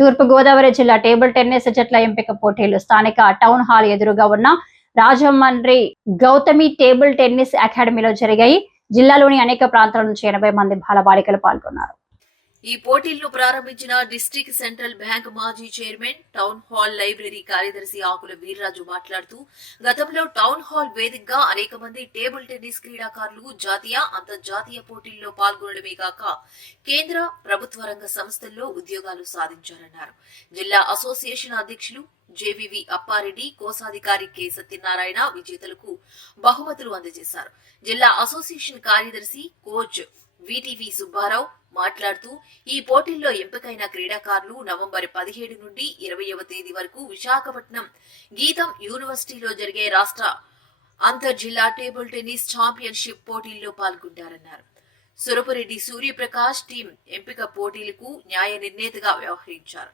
తూర్పుగోదావరి జిల్లా table tennis జట్ల ఎంపిక పోటీలు స్థానిక టౌన్ హాల్ ఎదురుగా ఉన్న రాజమండ్రి గౌతమి టేబుల్ టెన్నిస్ అకాడమీలో జరిగాయి. జిల్లాలోని అనేక ప్రాంతాల నుంచి 80 మంది బాలబాలికలు పాల్గొన్నారు. ఈ పోటీలను ప్రారంభించిన డిస్ట్రిక్ట్ సెంట్రల్ బ్యాంక్ మాజీ చైర్మన్, టౌన్ హాల్ లైబ్రరీ కార్యదర్శి ఆకుల వీర్రాజు మాట్లాడుతూ, గతంలో టౌన్ హాల్ వేదికగా అనేక మంది టేబుల్ టెన్నిస్ క్రీడాకారులు జాతీయ, అంతర్జాతీయ పోటీల్లో పాల్గొనడమే కాక కేంద్ర ప్రభుత్వ రంగ సంస్థల్లో ఉద్యోగాలు సాధించారన్నారు. జిల్లా అసోసియేషన్ అధ్యక్షులు జేవీవి అప్పారెడ్డి, కోశాధికారి కె సత్యనారాయణ విజేతలకు బహుమతులు అందజేశారు. జిల్లా అసోసియేషన్ కార్యదర్శి కోచ్ విటివి సుబ్బారావు మాట్లాడుతూ, ఈ పోటీల్లో ఎంపికైన క్రీడాకారులు నవంబర్ 17 నుండి 20వ తేదీ వరకు విశాఖపట్నం గీతం యూనివర్సిటీలో జరిగే రాష్ట్ర అంతర్జిల్లా టేబుల్ టెన్నిస్ ఛాంపియన్షిప్ పోటీల్లో పాల్గొంటారన్నారు. సురపురెడ్డి సూర్యప్రకాష్ టీం ఎంపిక పోటీలకు న్యాయ నిర్ణేతగా వ్యవహరించారు.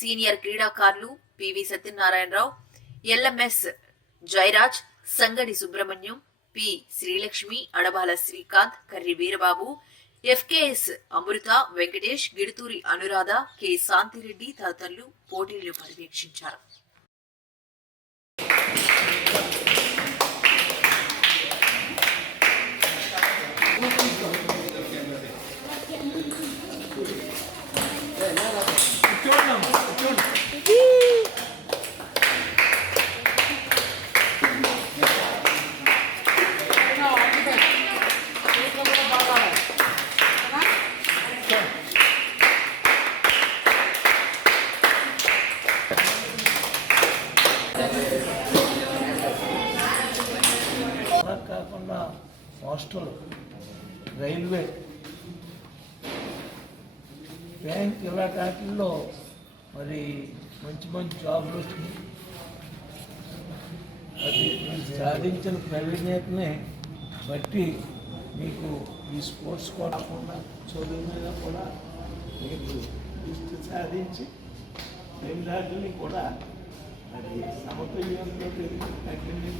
సీనియర్ క్రీడాకారులు P V Satyanarayana Rao, LMS Jayaraj, Sangadi Subrahmanyam, P Srilakshmi, Adabala Srikanth, Karri Veerababu, FKS Amrutha, Venkatesh, Giduturi Anuradha, K Shanthi Reddy తదితరులు పోటీలను పర్యవేక్షించారు. కాకుండా హాస్టల్, రైల్వే, బ్యాంక్ ఇలా వాటిల్లో మరి మంచి మంచి జాబ్లు వచ్చినాయి. అది సాధించిన ప్రవీణ్యతని బట్టి మీకు ఈ స్పోర్ట్స్ కాకుండా చదువు మీద కూడా మీకు దృష్టి సాధించి రెండాటిని కూడా అది సమతుల్యంతో తగ్గింది